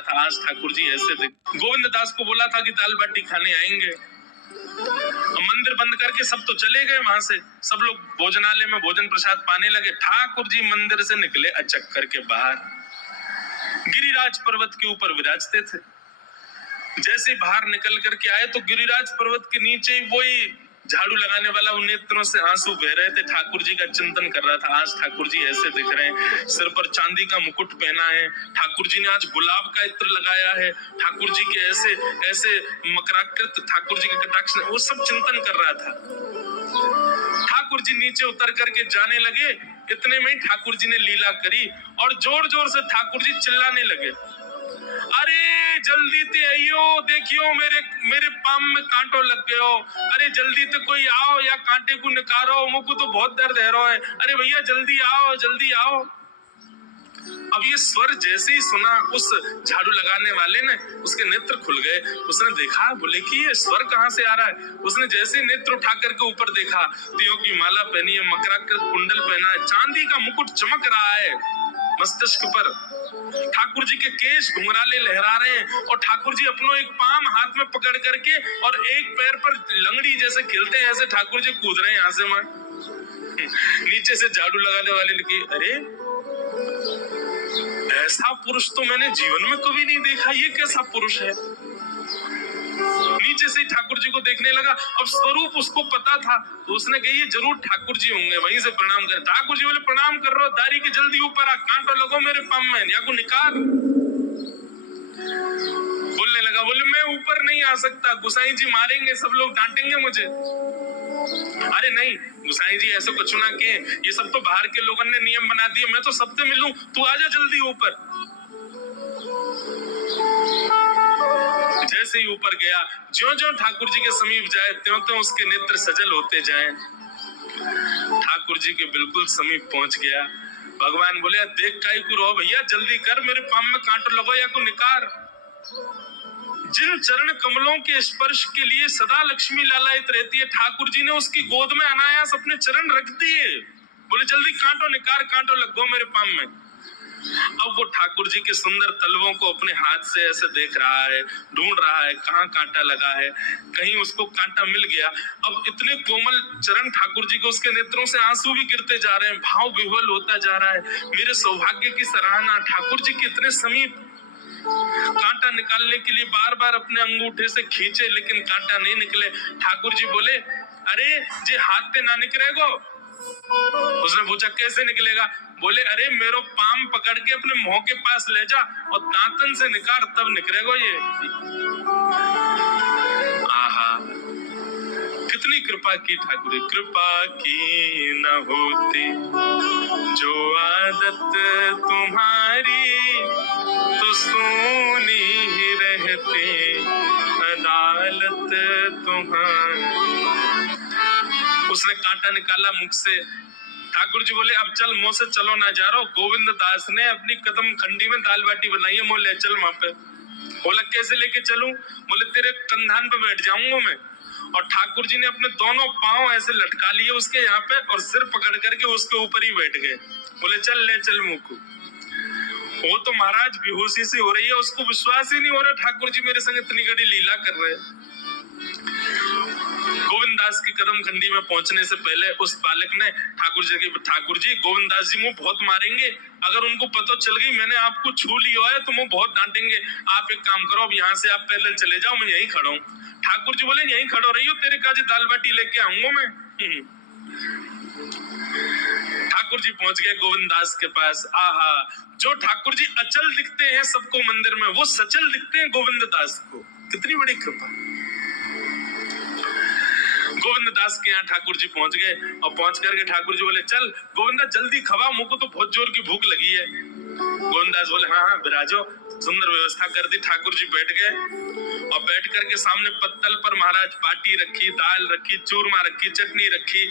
था। आज ठाकुर जी ऐसे थे। गोविंद दास को बोला था कि दाल बाटी खाने आएंगे, मंदिर बंद करके सब तो चले गए वहां से। सब लोग भोजनालय में भोजन प्रसाद पाने लगे। ठाकुर जी मंदिर से निकले अचक करके बाहर, गिरिराज पर्वत के ऊपर विराजते थे। जैसे बाहर निकल करके आए तो गिरिराज पर्वत के नीचे वही झाड़ू लगाने वाला उन नेत्रों से आंसू बह रहे थे। ठाकुर जी का चिंतन कर रहा था। आज ठाकुर जी ऐसे दिख रहे हैं, सिर पर चांदी का मुकुट पहना है। ठाकुर जी ने आज गुलाब का इत्र लगाया है। ठाकुर जी के ऐसे ऐसे मकराकृत ठाकुर जी के कटाक्ष, वो सब चिंतन कर रहा था। ठाकुर जी नीचे उतर करके जाने लगे, इतने में ही ठाकुर जी ने लीला करी और जोर जोर से ठाकुर जी चिल्लाने लगे, अरे जल्दी ते आइयो, देखियो मेरे मेरे पाम में कांटो लग गयो। अरे जल्दी ते कोई आओ या कांटे को निकालो, मुझको तो बहुत दर्द है रहा है। अरे भैया जल्दी आओ, जल्दी आओ। अब ये स्वर जैसे ही सुना उस झाड़ू लगाने वाले ने, उसके नेत्र खुल गए। उसने देखा, बोले कि ये स्वर कहाँ से आ रहा है। उसने जैसे नेत्र उठा करके ऊपर देखा, तियों की माला पहनी है, मकराकृत कुंडल पहना है, चांदी का मुकुट चमक रहा है मस्तिष्क पर। ठाकुर जी के केश घुंघराले लहरा रहे हैं और ठाकुर जी अपनो एक पाम हाथ में पकड़ करके और एक पैर पर लंगड़ी जैसे खेलते हैं, ऐसे ठाकुर जी कूद रहे हैं यहाँ से वहां। नीचे से झाड़ू लगाने वाले ने की, अरे ऐसा पुरुष तो मैंने जीवन में कभी नहीं देखा, ये कैसा पुरुष है। नीचे से ठाकुर जी को देखने लगा। अब स्वरूप उसको पता था, तो उसने कहा ये जरूर ठाकुर जी होंगे, वहीं से प्रणाम कर। ठाकुर जी बोले प्रणाम कर रहा हूं, दारी के जल्दी ऊपर आ, कांटो लगो मेरे पाम में, या को निकाल। बोलने लगा, बोले मैं ऊपर नहीं आ सकता, गुसाई जी मारेंगे, सब लोग डांटेंगे मुझे। अरे नहीं गुसाई जी ऐसा कुछ ना के, ये सब तो बाहर के लोगों ने नियम बना दिए, मैं तो सबसे मिलूं, तू आजा जल्दी ऊपर। जैसे ही ऊपर गया, ज्यों-ज्यों ठाकुर जी के समीप जाए त्यों-त्यों उसके नेत्र सजल होते जाएं। ठाकुर जी के बिल्कुल समीप पहुंच गया। भगवान बोले, देख काई को रो भैया, जल्दी कर, मेरे पाम में कांटो लगो या को निकार। जिन चरण कमलों के स्पर्श के लिए सदा लक्ष्मी लालायित रहती है, ठाकुर जी ने उसकी गोद में अनायास अपने चरण रख दिए। बोले जल्दी कांटो निकार, कांटो लगो मेरे पाम में। अब वो ठाकुर जी के सुंदर तलवों को अपने हाथ से ऐसे देख रहा है, ढूंढ रहा है कहाँ कांटा लगा है। कहीं उसको कांटा मिल गया। अब इतने कोमल चरण ठाकुर जी को, उसके नेत्रों से आंसू भी गिरते जा रहे हैं, भाव विह्वल होता जा रहा है। मेरे सौभाग्य की सराहना, ठाकुर जी के इतने समीप। कांटा निकालने के लिए बार बार अपने अंगूठे से खींचे, लेकिन कांटा नहीं निकले। ठाकुर जी बोले, अरे जे हाथ पे ना निकलेगो। उसने पूछा कैसे निकलेगा। बोले अरे मेरो पाम पकड़ के अपने मुंह के पास ले जा और दांतन से निकाल, तब निकलेगा ये। आहा, कितनी कृपा की ठाकुर, कृपा की न होती जो आदत तुम्हारी, तो सोनी ही रहती अदालत तुम्हारी। उसने कांटा निकाला मुख से। ठाकुर जी बोले अब चल, मुंह से चलो ना जा रहा। गोविंद दास ने अपनी कदम खंडी में दाल बाटी बनाई है, मोह ले चल वहां पे। बोला कैसे लेके चलूं। बोले तेरे कंधान पे बैठ जाऊंगा मैं। और ठाकुर जी ने अपने दोनों पांव ऐसे लटका लिए उसके यहाँ पे और सिर पकड़ करके उसके ऊपर ही बैठ गए। बोले चल ले चल मुंह को। वो तो महाराज बेहोशी से हो रही है, उसको विश्वास ही नहीं हो रहा ठाकुर जी मेरे संग इतनी बड़ी लीला कर रहे हैं। गोविंद दास की कदम खंडी में पहुंचने से पहले उस बालक ने ठाकुर जी गोविंद दास जी मुझे बहुत मारेंगे, अगर उनको पता चल गई मैंने आपको छू लिया है तो मुझे बहुत डांटेंगे। आप एक काम करो, अब यहाँ से आप पैदल चले जाओ, मैं यहीं खड़ा हूँ। ठाकुर जी बोले यहीं खड़ो रहियो, तेरे काजे दाल बाटी लेके आऊंगा मैं। ठाकुर जी पहुंच गए गोविंद दास के पास। आहा, जो ठाकुर जी अचल दिखते हैं सबको मंदिर में, वो सचल दिखते हैं गोविंद दास को। कितनी बड़ी कृपा। गोविंद दास के यहाँ ठाकुर जी पहुंच गए और पहुंच करके ठाकुर जी बोले चल गोविंदा जल्दी खवा, मुझको तो बहुत जोर की भूख लगी है। गोविंद दास बोले हाँ हाँ विराजो। सुंदर व्यवस्था कर दी। ठाकुर जी बैठ गए और बैठ करके सामने पत्तल पर महाराज बाटी रखी, दाल रखी, चूरमा रखी, चटनी रखी।